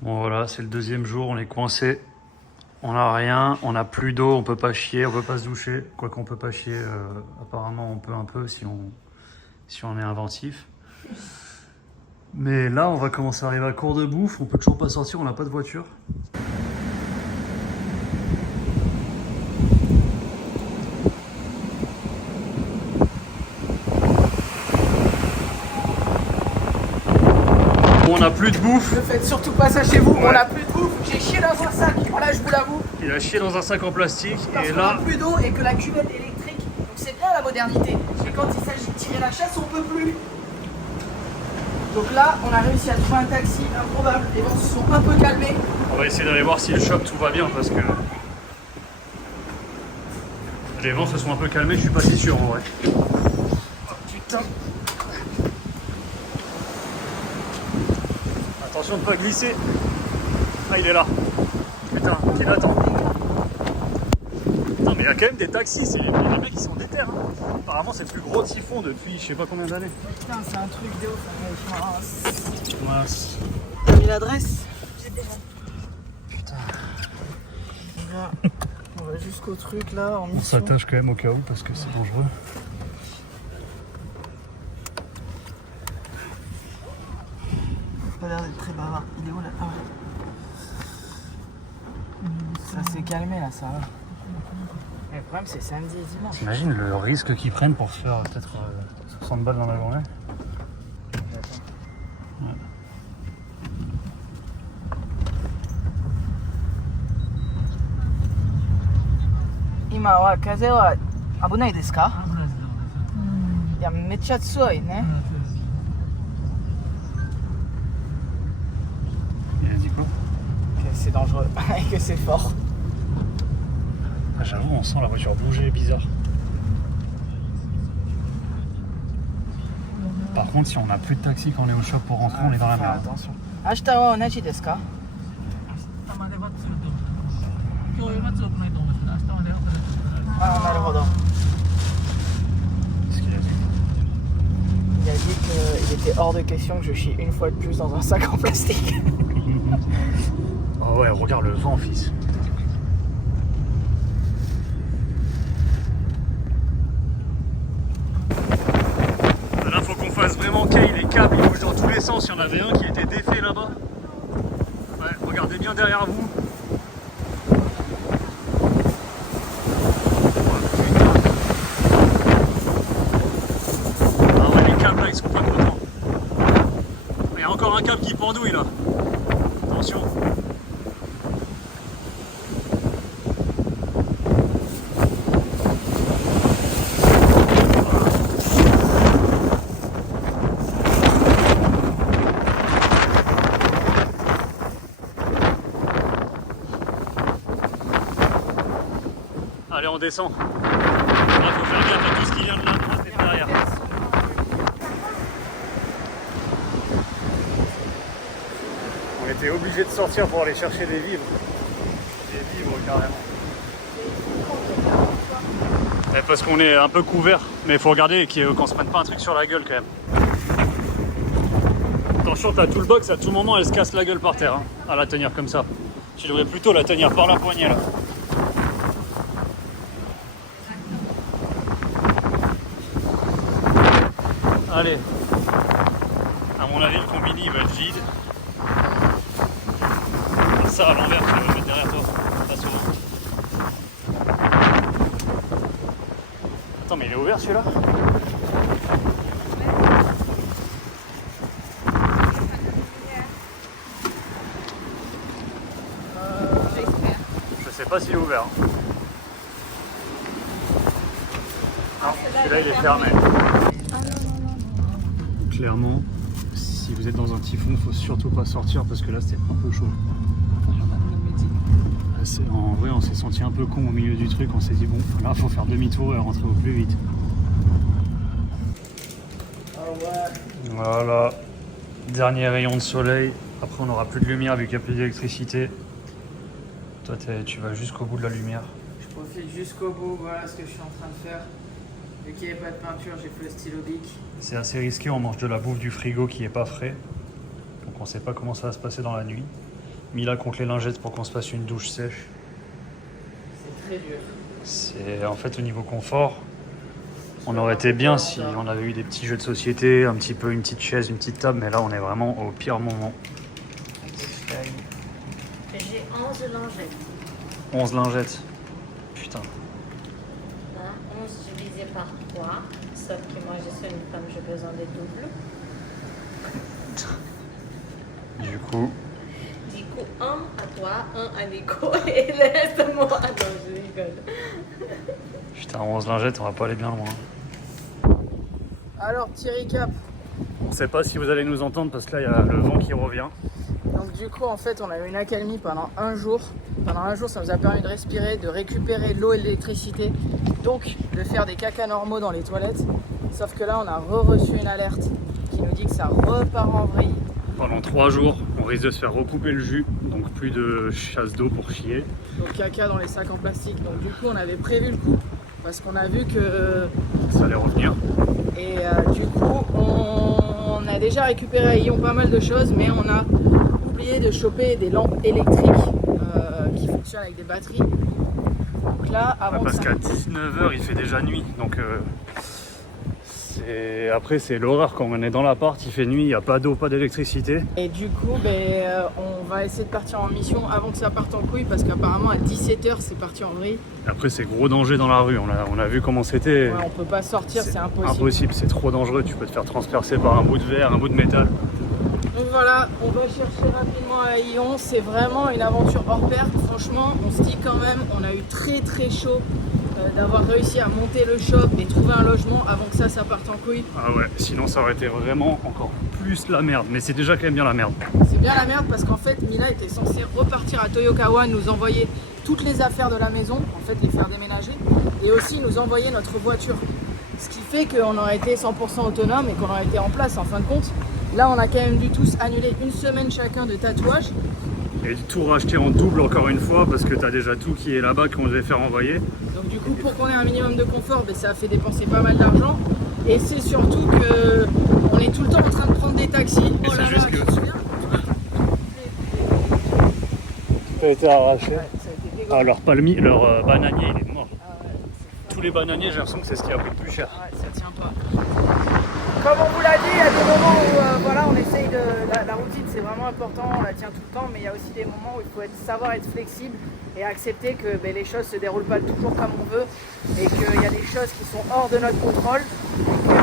Bon voilà, c'est le deuxième jour, on est coincé. On n'a rien, on n'a plus d'eau, on peut pas chier, on peut pas se doucher. Quoi qu'on peut pas chier, apparemment on peut un peu si on est inventif. Mais là, on va commencer à arriver à court de bouffe, on peut toujours pas sortir, on n'a pas de voiture. On n'a plus de bouffe. Ne faites surtout pas ça chez vous, on n'a plus de bouffe. J'ai chié dans un sac, voilà, je vous l'avoue. Il a chié dans un sac en plastique Parce et qu'on n'a là, plus d'eau et que la cuvette est électrique. Donc c'est bien la modernité. Mais quand il s'agit de tirer la chasse, on peut plus. Donc là, on a réussi à trouver un taxi improbable. Les vents se sont un peu calmés. on va essayer d'aller voir si le shop tout va bien parce que les vents se sont un peu calmés, je suis pas si sûr en vrai. Oh, putain. Attention de pas glisser. Ah, il est là. Putain, qu'il attend. Putain, mais il y a quand même des taxis, les mecs qui sont déter. Hein. Apparemment, c'est le plus gros typhon depuis je sais pas combien d'années. Putain, c'est un truc de ouf. Mince. T'as mis l'adresse? Putain. On va jusqu'au truc là en On mission. s'attache quand même au cas où parce que c'est dangereux. Pas l'air d'être très bavard. Il est où là? Ah ouais. Ça s'est calmé là, ça va. Mais le problème c'est samedi et dimanche. T'imagines le risque qu'ils prennent pour se faire peut-être 60 balles dans la journée? Ouais. 今は風は危ないですか？いや、めっちゃ強いね。Il a dit quoi? Que c'est dangereux et que c'est fort. Ah, j'avoue, on sent la voiture bouger, bizarre. Par contre, si on n'a plus de taxi quand on est au shop pour rentrer, on est dans la Faut faire merde. attention. 明日は同じですか？明日までは強いと思います。今日は強くないと思いますけど、明日までは強いと思います。 Ah, なるほど。 Qu'est-ce qu'il a dit? Il a dit qu'il était hors de question que je chie une fois de plus dans un sac en plastique. Oh ouais, regarde le vent, fils. Là, faut qu'on fasse vraiment qu'il les câbles, ils bougent dans tous les sens. Il y en avait un qui était défait là-bas. Ouais, regardez bien derrière vous. Ah ouais, les câbles là, ils sont pas contents. Il y a encore un câble qui pendouille là. Attention. Allez, on descend. Là, faut faire gaffe à tout ce qui vient de la droite et de derrière. On était obligé de sortir pour aller chercher des vivres. Des vivres, carrément. Ouais, parce qu'on est un peu couvert. Mais il faut regarder qu'on se prenne pas un truc sur la gueule quand même. Attention, ta toolbox, à tout moment, elle se casse la gueule par terre. Hein, à la tenir comme ça. Tu devrais plutôt la tenir par la poignée là. Allez, à mon avis, le combini il va être vide. Ça à l'envers, tu vas le mettre derrière toi. Pas souvent. Attends, mais il est ouvert celui-là? Je sais pas s'il est ouvert. Hein. Non, celui-là il est fermé. Clairement, si vous êtes dans un typhon, faut surtout pas sortir parce que là c'était un peu chaud. En vrai, on s'est senti un peu con au milieu du truc, on s'est dit bon, là faut faire demi-tour et rentrer au plus vite. Voilà, dernier rayon de soleil. Après, on n'aura plus de lumière vu qu'il n'y a plus d'électricité. Toi, tu vas jusqu'au bout de la lumière. Je profite jusqu'au bout, voilà ce que je suis en train de faire. Vu qu'il n'y avait pas de peinture, j'ai fait le stylo bic. C'est assez risqué, on mange de la bouffe du frigo qui est pas frais. Donc on sait pas comment ça va se passer dans la nuit. mis là contre les lingettes pour qu'on se fasse une douche sèche. C'est très dur. C'est en fait au niveau confort, on aurait été bien si on avait eu des petits jeux de société, un petit peu une petite chaise, une petite table, mais là on est vraiment au pire moment. J'ai 11 lingettes. 11 lingettes. Putain. Hein, 11 divisé par 3. Sauf que moi, je suis une femme, j'ai besoin de double. Du coup, Un à toi, un à Nico et le reste à moi. Non, je rigole. putain, 11 lingettes, on va pas aller bien loin. Alors, petit recap. On sait pas si vous allez nous entendre parce que là il y a le vent qui revient. Donc du coup, en fait, on a eu une accalmie pendant un jour. Pendant un jour, ça nous a permis de respirer, de récupérer l'eau et l'électricité. Donc, de faire des cacas normaux dans les toilettes. Sauf que là, on a reçu une alerte qui nous dit que ça repart en vrille. Pendant 3 jours, on risque de se faire recouper le jus, donc plus de chasse d'eau pour chier. Donc caca dans les sacs en plastique. Donc du coup, on avait prévu le coup parce qu'on a vu que... Ça allait revenir. Et du coup, on a déjà récupéré à Lyon pas mal de choses, mais on a oublié de choper des lampes électriques qui fonctionnent avec des batteries. Donc là, avant Parce que qu'à 19h il fait déjà nuit, donc après c'est l'horreur quand on est dans l'appart, il fait nuit, il n'y a pas d'eau, pas d'électricité. Et du coup, on va essayer de partir en mission avant que ça parte en couille parce qu'apparemment à 17h c'est parti en vrille. Après c'est gros danger dans la rue, on a vu comment c'était. Ouais, on peut pas sortir, c'est impossible. Impossible, c'est trop dangereux, tu peux te faire transpercer par un bout de verre, un bout de métal. Donc voilà, on va chercher rapidement à Lyon, c'est vraiment une aventure hors pair. Franchement, on se dit quand même, on a eu très très chaud d'avoir réussi à monter le shop et trouver un logement avant que ça parte en couille. Ah ouais, sinon ça aurait été vraiment encore plus la merde, mais c'est déjà quand même bien la merde. C'est bien la merde parce qu'en fait Mila était censée repartir à Toyokawa, nous envoyer toutes les affaires de la maison, en fait les faire déménager, et aussi nous envoyer notre voiture. Ce qui fait qu'on aurait été 100% autonome et qu'on aurait été en place en fin de compte. Là on a quand même dû tous annuler une semaine chacun de tatouage. Et tout racheter en double encore une fois parce que t'as déjà tout qui est là-bas qu'on devait faire envoyer. Donc du coup pour qu'on ait un minimum de confort, ça a fait dépenser pas mal d'argent. Et c'est surtout que on est tout le temps en train de prendre des taxis. Et c'est juste que tout a été arraché. Ouais, ça a été dégueulasse. Ah, leur palmier, leur bananier il est mort. Ah ouais, Tous les bananiers j'ai l'impression que c'est ce qui a pris le plus cher. ouais, ça tient pas. Comme on vous l'a dit, il y a des moments où voilà, on essaye de. La routine c'est vraiment important, on la tient tout le temps, mais il y a aussi des moments où il faut savoir être flexible et accepter que les choses se déroulent pas toujours comme on veut et qu'il y a des choses qui sont hors de notre contrôle et que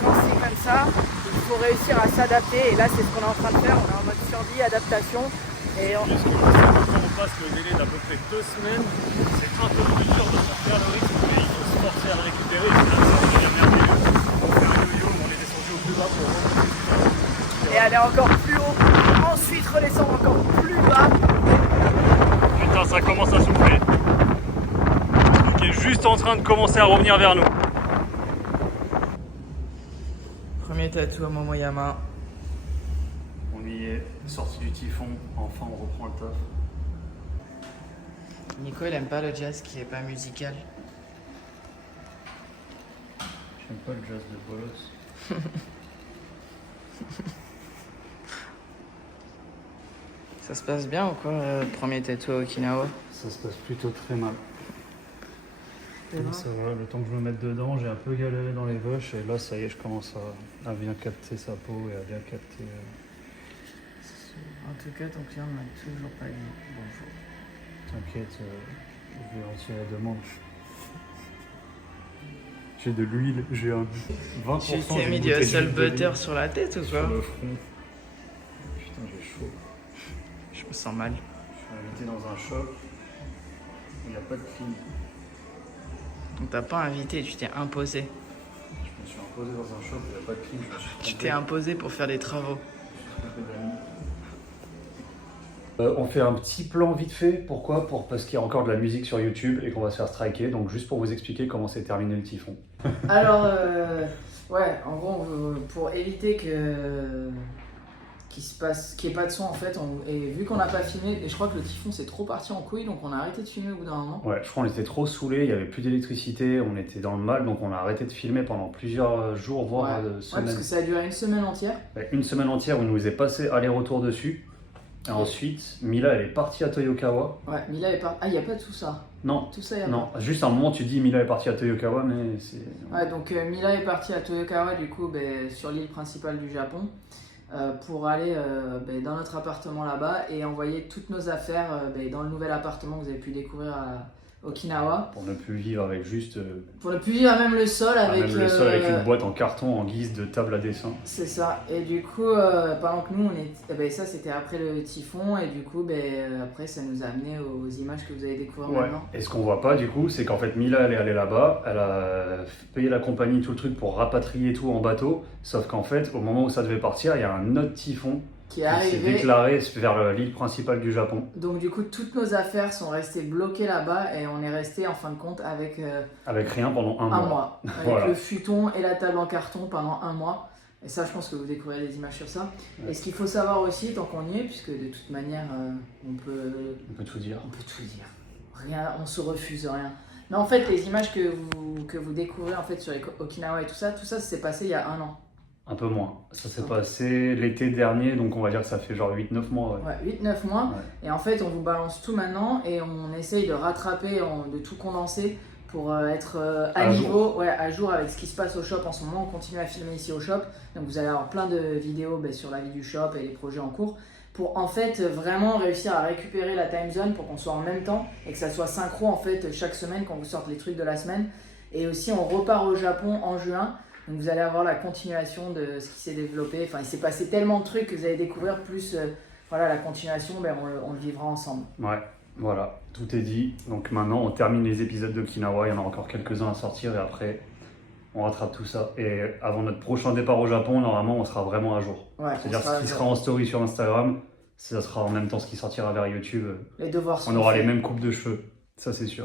quand c'est comme ça, il faut réussir à s'adapter et là c'est ce qu'on est en train de faire, on est en mode survie, adaptation et on... Quand on passe le délai d'à peu près 2 semaines, c'est un peu plus dur de faire le rythme, mais il faut se forcer à le récupérer. Et là, ça devient merveilleux. On fait un yo-yo, on est descendu au plus bas pour remonter. et aller encore plus haut, ensuite redescendre encore plus bas. Putain, ça commence à souffler. Qui est juste en train de commencer à revenir vers nous. Premier tatou à Momoyama. On y est, sorti du typhon, enfin on reprend le taf. Nico il aime pas le jazz qui est pas musical. J'aime pas le jazz de bolos. Ça se passe bien ou quoi, premier tatou à Okinawa? Ça se passe plutôt très mal. Ça va, le temps que je me mette dedans, j'ai un peu galéré dans les vaches et là ça y est, je commence à bien capter sa peau et à bien capter... En tout cas, ton client ne m'a toujours pas dit bonjour. T'inquiète, je vais retirer la demande. J'ai de l'huile, j'ai un 20%. Tu t'es j'ai mis une du bouteille hustle d'huile butter d'olive sur la tête ou sur quoi? le front. Putain, j'ai chaud. Je me sens mal. Je suis invité dans un shop où il n'y a pas de clim. On t'a pas invité, tu t'es imposé. Je me suis imposé dans un shop où il n'y a pas de clim. Tu t'es imposé pour faire des travaux. On fait un petit plan vite fait, pourquoi? Parce qu'il y a encore de la musique sur YouTube et qu'on va se faire striker, donc juste pour vous expliquer comment s'est terminé le typhon. Alors, ouais, en gros, pour éviter qu'il n'y ait pas de son en fait, et vu qu'on n'a pas filmé, et je crois que le typhon c'est trop parti en couille, donc on a arrêté de filmer au bout d'un moment. Ouais, je crois qu'on était trop saoulés, il n'y avait plus d'électricité, on était dans le mal, donc on a arrêté de filmer pendant plusieurs jours, voire Ouais, semaines. parce que ça a duré une semaine entière. Ouais, une semaine entière où on nous est passé aller-retour dessus. Et ensuite, Mila, elle est partie à Toyokawa. Ouais, Mila est partie. Ah, il n'y a pas tout ça. Non, Tout ça, il y a non. Juste à un moment, tu dis Mila est partie à Toyokawa, mais c'est... pas. Ouais, donc Mila est partie à Toyokawa, du coup, sur l'île principale du Japon, pour aller dans notre appartement là-bas et envoyer toutes nos affaires dans le nouvel appartement que vous avez pu découvrir à Okinawa. Pour ne plus vivre avec juste... Pour ne plus vivre à même le sol avec... même le sol avec une boîte en carton en guise de table à dessin. C'est ça. Et du coup, pendant que nous, ça c'était après le typhon, et du coup, après, ça nous a amené aux images que vous allez découvrir Ouais. maintenant. Et ce qu'on voit pas du coup, c'est qu'en fait Mila elle est allée là-bas, elle a payé la compagnie tout le truc pour rapatrier tout en bateau, sauf qu'en fait au moment où ça devait partir, il y a un autre typhon Qui est qui s'est arrivé. déclaré vers l'île principale du Japon, Donc du coup, toutes nos affaires sont restées bloquées là-bas et on est resté en fin de compte avec avec rien pendant un un mois. mois. Avec Voilà. le futon et la table en carton pendant un mois. Et ça, je pense que vous découvrirez des images sur ça. Ouais. Et ce qu'il faut savoir aussi, tant qu'on y est, puisque de toute manière, on peut On peut tout dire. tout dire. Rien, on se refuse rien. Mais en fait, les images que vous découvrez en fait sur les Okinawa et tout ça s'est passé il y a un an. Un peu moins. Ça s'est passé l'été dernier, donc on va dire que ça fait genre 8-9 mois. Ouais. Ouais, 8-9 mois. Ouais. Et en fait, on vous balance tout maintenant et on essaye de rattraper, de tout condenser pour être à niveau, à jour avec ce qui se passe au shop en ce moment. On continue à filmer ici au shop. Donc vous allez avoir plein de vidéos sur la vie du shop et les projets en cours pour en fait vraiment réussir à récupérer la time zone pour qu'on soit en même temps et que ça soit synchro en fait chaque semaine quand vous sortez les trucs de la semaine. Et aussi, on repart au Japon en juin. Donc vous allez avoir la continuation de ce qui s'est développé. Enfin, il s'est passé tellement de trucs que vous allez découvrir, plus la continuation, on le vivra ensemble. Ouais, voilà, tout est dit. Donc maintenant, on termine les épisodes d'Okinawa. Il y en a encore quelques-uns à sortir et après, on rattrape tout ça. Et avant notre prochain départ au Japon, normalement, on sera vraiment à jour. Ouais, C'est-à-dire ce qui sera en story sur Instagram, ça sera en même temps ce qui sortira vers YouTube. Les devoirs On sont aura faits. les mêmes coupes de cheveux, ça c'est sûr.